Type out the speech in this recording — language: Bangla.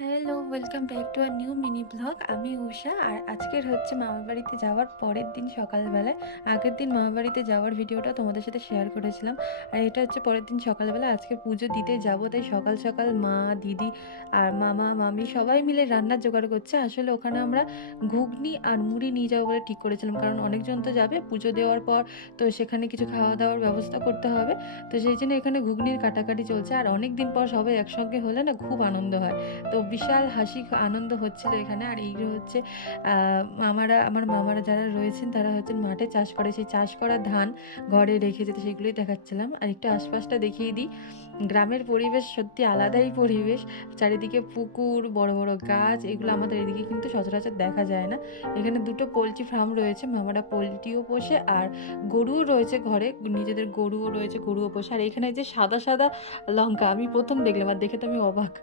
Hello, welcome back to our new mini blog. আমি উষা। আর আজকের হচ্ছে মামার বাড়িতে যাওয়ার পরের দিন সকালবেলায়। আগের দিন মামার বাড়িতে যাওয়ার ভিডিওটা তোমাদের সাথে শেয়ার করেছিলাম, আর এটা হচ্ছে পরের দিন সকালবেলা। আজকে পুজো দিতে যাবো, তাই সকাল সকাল মা, দিদি আর মামা মামি সবাই মিলে রান্নার জোগাড় করছে। আসলে ওখানে আমরা ঘুগনি আর মুড়ি নিয়ে যাবো বলে ঠিক করেছিলাম, কারণ অনেকজন তো যাবে পুজো দেওয়ার পর, তো সেখানে কিছু খাওয়া দাওয়ার ব্যবস্থা করতে হবে। তো সেই জন্য এখানে ঘুগনির কাটাকাটি চলছে। আর অনেক দিন পর সবাই একসঙ্গে হলে না খুব আনন্দ হয়। তো বিশাল হাসি আনন্দ হচ্ছিল এখানে। আর এইগুলো হচ্ছে আমার মামারা যারা রয়েছেন তারা হচ্ছেন মাঠে চাষ করে, সেই চাষ করা ধান ঘরে রেখে যেতে, সেগুলোই দেখাচ্ছিলাম। আর একটু আশপাশটা দেখিয়ে দিই। গ্রামের পরিবেশ সত্যি আলাদাই পরিবেশ। চারিদিকে পুকুর, বড় বড় গাছ, এগুলো আমাদের এদিকে কিন্তু সচরাচর দেখা যায় না। এখানে দুটো পোলট্রি ফার্ম রয়েছে, মামারা পোলট্রিও পোষে আর গরুও রয়েছে ঘরে, নিজেদের গরুও রয়েছে, গরুও পোষে। আর এখানে যে সাদা সাদা লঙ্কা আমি প্রথম দেখলাম, আর দেখে তো আমি অবাক।